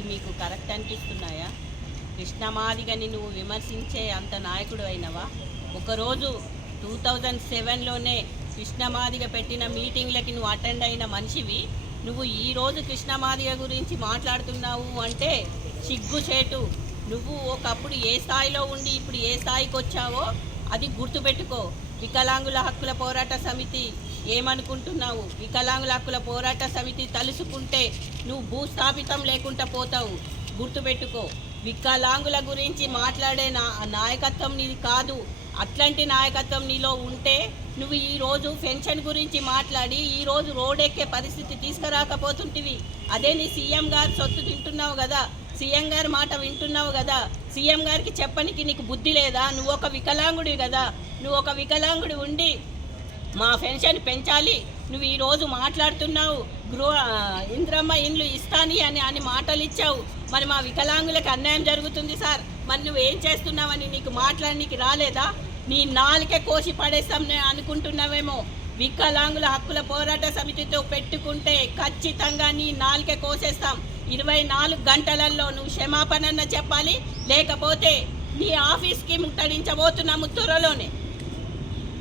ఇది మీకు కరెక్ట్ అనిపిస్తున్నాయా? కృష్ణమాదిగని నువ్వు విమర్శించే అంత నాయకుడు అయినవా ఒకరోజు టూ థౌజండ్ సెవెన్లోనే కృష్ణమాదిగ పెట్టిన మీటింగ్లకి నువ్వు అటెండ్ అయిన మనిషివి. నువ్వు ఈరోజు కృష్ణమాదిగ గురించి మాట్లాడుతున్నావు అంటే సిగ్గుచేటు నువ్వు ఒకప్పుడు ఏ స్థాయిలో ఉండి ఇప్పుడు ఏ స్థాయికి వచ్చావో అది గుర్తుపెట్టుకో. వికలాంగుల హక్కుల పోరాట సమితి ఏమనుకుంటున్నావు? వికలాంగుల హక్కుల పోరాట సమితి తలుసుకుంటే నువ్వు భూస్థాపితం లేకుండా పోతావు. గుర్తుపెట్టుకో వికలాంగుల గురించి మాట్లాడే నా నాయకత్వం నీది కాదు. అట్లాంటి నాయకత్వం నీలో ఉంటే నువ్వు ఈరోజు పెన్షన్ గురించి మాట్లాడి ఈరోజు రోజు రోడ్ ఎక్కే పరిస్థితి తీసుకురాకపోతుంటివి. అదే నీ సీఎం గారు సొత్తు తింటున్నావు కదా? సీఎం గారి మాట వింటున్నావు కదా? సీఎం గారికి చెప్పనికి నీకు బుద్ధి లేదా? నువ్వు ఒక వికలాంగుడివి కదా? నువ్వు ఒక వికలాంగుడి ఉండి మా పెన్షన్ పెంచాలి. నువ్వు ఈరోజు మాట్లాడుతున్నావు. గృహ ఇంద్రమ్మ ఇండ్లు ఇస్తాని అని అని మాటలు ఇచ్చావు మరి మా వికలాంగులకు అన్యాయం జరుగుతుంది సార్. మరి నువ్వు ఏం చేస్తున్నావని నీకు మాట్లాడనీకి రాలేదా? నీ నాలుకే కోసి పడేస్తాం అనుకుంటున్నావేమో. వికలాంగుల హక్కుల పోరాట సమితితో పెట్టుకుంటే ఖచ్చితంగా నీ నాలుకే కోసేస్తాం. ఇరవై నాలుగు గంటలలో నువ్వు క్షమాపణన్న చెప్పాలి. లేకపోతే నీ ఆఫీస్కి ముట్టడించబోతున్నాము త్వరలోనే.